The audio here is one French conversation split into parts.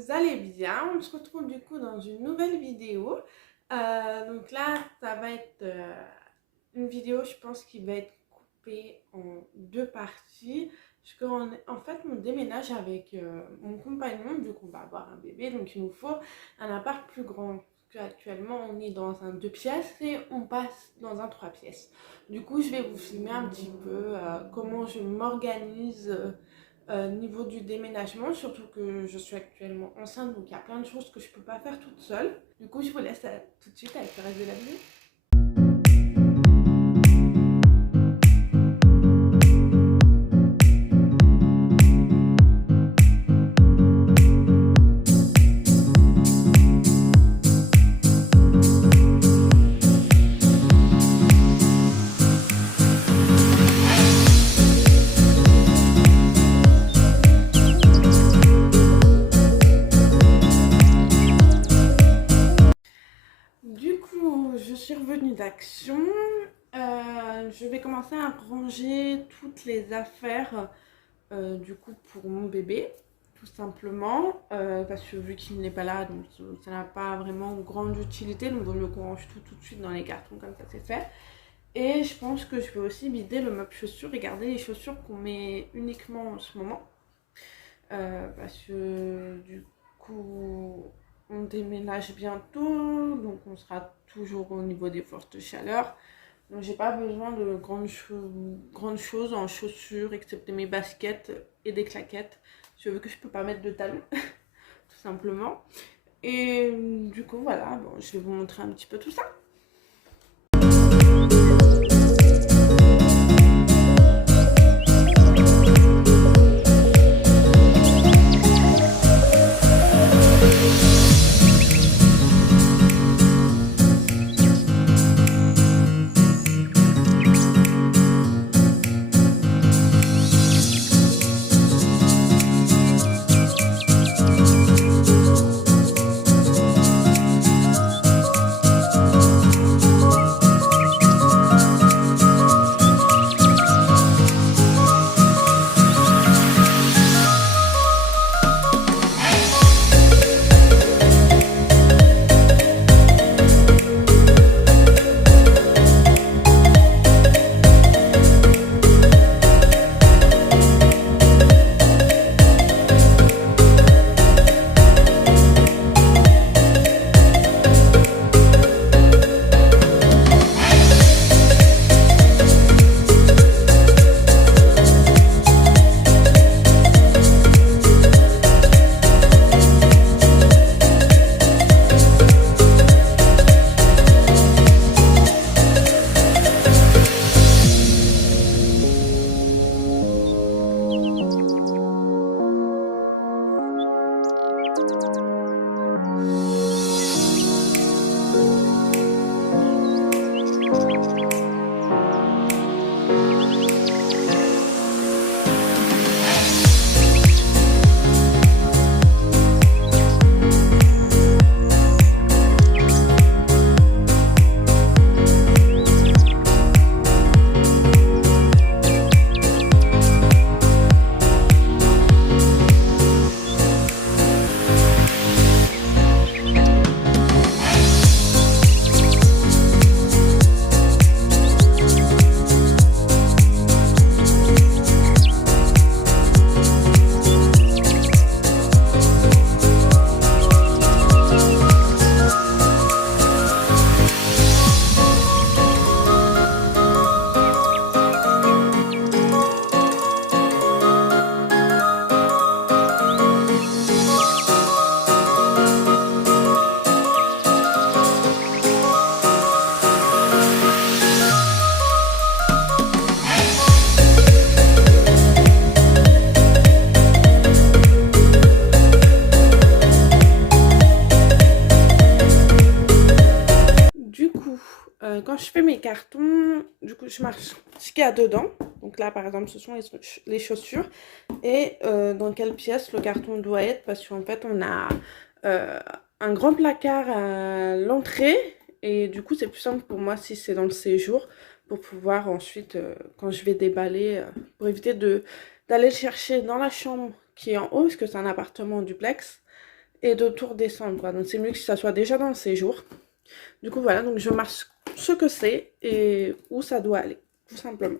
vous allez bien. On se retrouve du coup dans une nouvelle vidéo. Donc là, ça va être une vidéo, je pense, qui va être coupée en deux parties. Parce qu'en fait, on déménage avec mon compagnon, vu qu'on va avoir un bébé. Donc il nous faut un appart plus grand. Parce qu'actuellement, on est dans un 2 pièces et on passe dans un 3 pièces. Du coup, je vais vous filmer un petit peu comment je m'organise niveau du déménagement, surtout que je suis actuellement enceinte, donc il y a plein de choses que je peux pas faire toute seule. Du coup, je vous laisse tout de suite avec le reste de la vidéo. Du coup, je suis revenue d'action. Je vais commencer à ranger toutes les affaires du coup pour mon bébé, tout simplement, parce que vu qu'il n'est pas là, donc ça n'a pas vraiment grande utilité, donc il vaut mieux qu'on range tout de suite dans les cartons, comme ça c'est fait. Et je pense que je vais aussi vider le meuble chaussures et garder les chaussures qu'on met uniquement en ce moment. Parce que du coup, on déménage bientôt, donc on sera toujours au niveau des fortes chaleurs. Donc j'ai pas besoin de grandes choses en chaussures, excepté mes baskets et des claquettes. Je veux que je peux pas mettre de talons, tout simplement. Et du coup, voilà, bon, je vais vous montrer un petit peu tout ça. Quand je fais mes cartons, du coup, je marque ce qu'il y a dedans. Donc là, par exemple, ce sont les chaussures. Et dans quelle pièce le carton doit être. Parce qu'en fait, on a un grand placard à l'entrée. Et du coup, c'est plus simple pour moi si c'est dans le séjour. Pour pouvoir ensuite, quand je vais déballer, pour éviter d'aller le chercher dans la chambre qui est en haut. Parce que c'est un appartement en duplex. et de tout redescendre, quoi. Donc c'est mieux que ça soit déjà dans le séjour. Du coup voilà, donc je marque ce que c'est et où ça doit aller, tout simplement.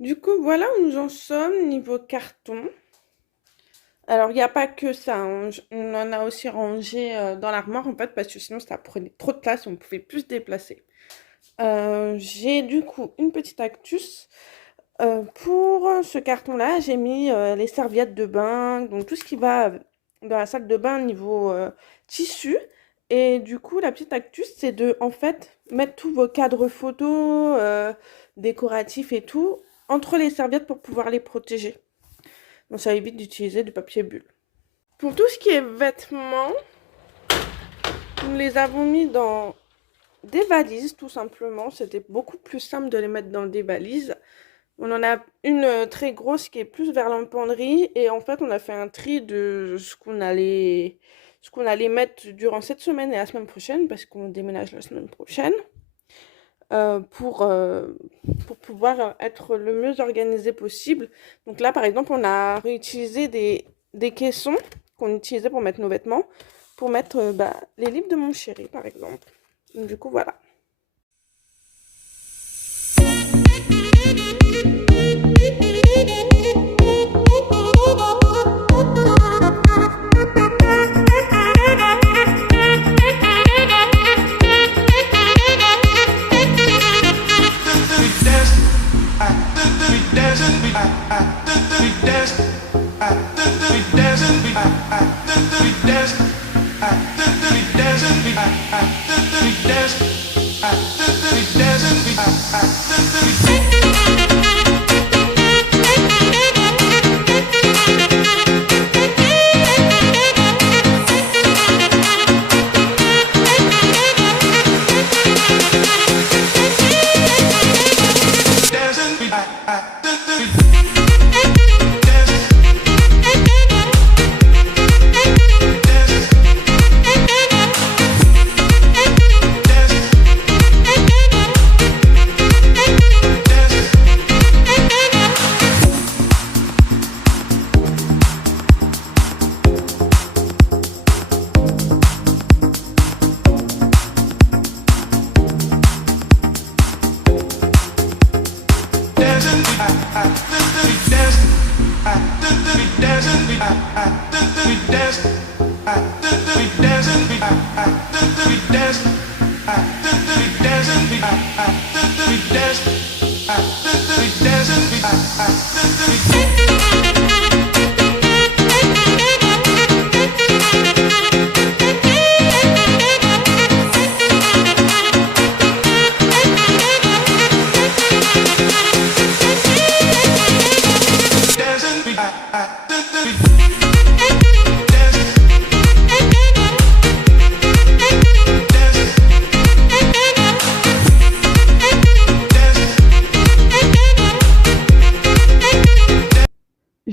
Du coup, voilà où nous en sommes niveau carton. Alors, il n'y a pas que ça, hein. On en a aussi rangé dans l'armoire, en fait, parce que sinon, ça prenait trop de place, on ne pouvait plus se déplacer. J'ai du coup une petite astuce. Pour ce carton-là, j'ai mis les serviettes de bain, donc tout ce qui va dans la salle de bain niveau tissu. Et du coup, la petite astuce, c'est de, en fait, mettre tous vos cadres photos, décoratifs et tout, entre les serviettes pour pouvoir les protéger. Donc ça évite d'utiliser du papier bulle. Pour tout ce qui est vêtements, nous les avons mis dans des valises, tout simplement. C'était beaucoup plus simple de les mettre dans des valises. On en a une très grosse qui est plus vers l'empenderie. Et en fait, on a fait un tri de ce qu'on allait mettre durant cette semaine et la semaine prochaine, parce qu'on déménage la semaine prochaine. Pour pouvoir être le mieux organisé possible. Donc là, par exemple, on a réutilisé des caissons qu'on utilisait pour mettre nos vêtements, pour mettre les livres de mon chéri, par exemple. Donc, du coup, voilà.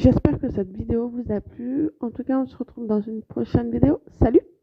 J'espère que cette vidéo vous a plu. En tout cas, on se retrouve dans une prochaine vidéo. Salut!